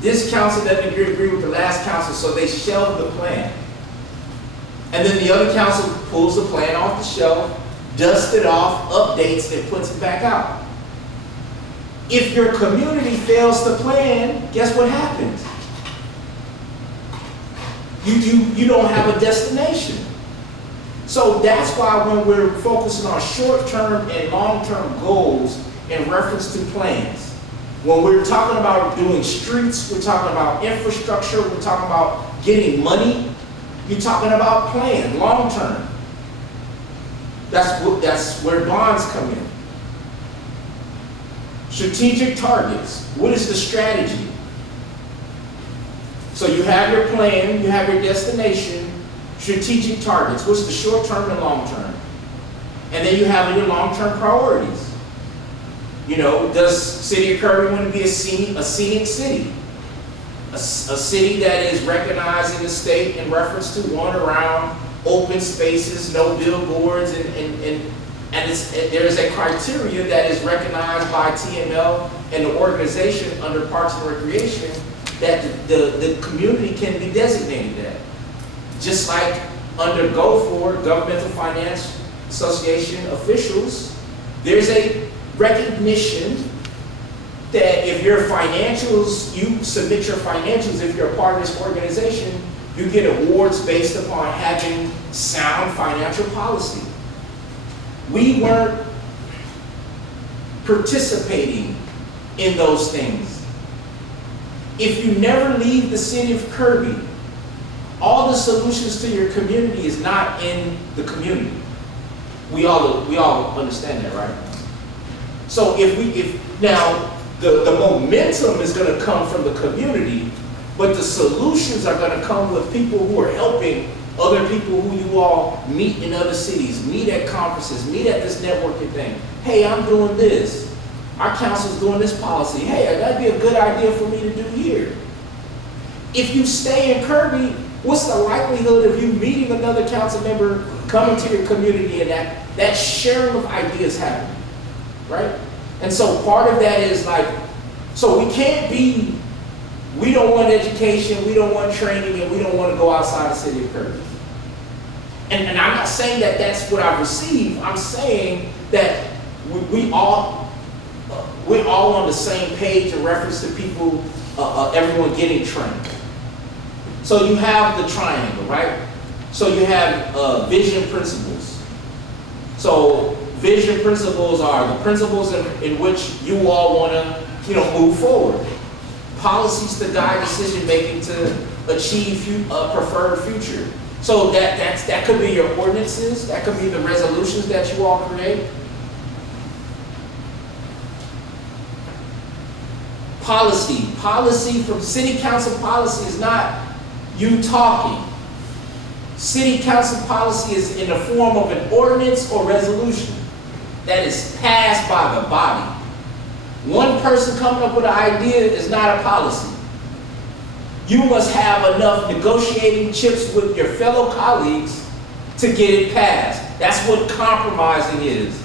This council doesn't agree with the last council, so they shelve the plan. And then the other council pulls the plan off the shelf, dusts it off, updates, and puts it back out. If your community fails to plan, guess what happens? You don't have a destination. So that's why when we're focusing on short-term and long-term goals in reference to plans, when we're talking about doing streets, we're talking about infrastructure, we're talking about getting money, you're talking about plan, long-term. That's where bonds come in. Strategic targets. What is the strategy? So you have your plan, you have your destination, strategic targets. What's the short term and long term? And then you have your long-term priorities. You know, does City of Kirby want to be a scenic city? A city that is recognized in the state in reference to one around open spaces, no billboards, and there's a criteria that is recognized by TML and the organization under Parks and Recreation that the community can be designated that. Just like under GO4, Governmental Finance Association officials, there's a recognition that if your financials, you submit your financials, if you're a part of this organization, you get awards based upon having sound financial policy. We weren't participating in those things. If you never leave the city of Kirby, all the solutions to your community is not in the community. We all understand that, right? So if now the momentum is going to come from the community, but the solutions are going to come with people who are helping other people who you all meet in other cities, meet at conferences, meet at this networking thing. Hey, I'm doing this. Our council's doing this policy. Hey, that'd be a good idea for me to do here. If you stay in Kirby, what's the likelihood of you meeting another council member, coming to your community, and that sharing of ideas happening, right? And so part of that is like, so we can't be, we don't want education, we don't want training, and we don't want to go outside the city of Kirby. And I'm not saying that that's what I receive. I'm saying that we're all on the same page in reference to people, everyone getting trained. So you have the triangle, right? So you have vision principles. So vision principles are the principles in which you all want to, move forward. Policies to guide decision making to achieve a preferred future. So that could be your ordinances, that could be the resolutions that you all create. Policy from city council policy is not you talking. City council policy is in the form of an ordinance or resolution that is passed by the body. One person coming up with an idea is not a policy. You must have enough negotiating chips with your fellow colleagues to get it passed. That's what compromising is.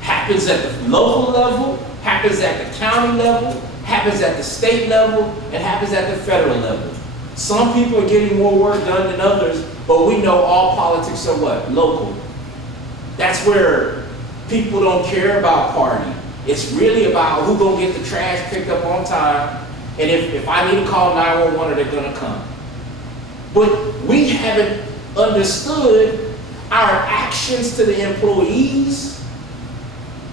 Happens at the local level, happens at the county level, happens at the state level, and happens at the federal level. Some people are getting more work done than others, but we know all politics are what? Local. That's where people don't care about party. It's really about who's going to get the trash picked up on time, and if I need to call 911, are they going to come? But we haven't understood our actions to the employees,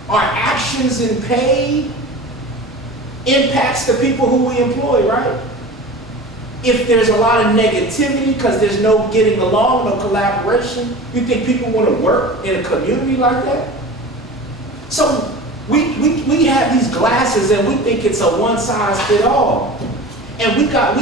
our actions in pay impacts the people who we employ, right? If there's a lot of negativity because there's no getting along, no collaboration, you think people want to work in a community like that? So we have these glasses and we think it's a one size fit all. And we have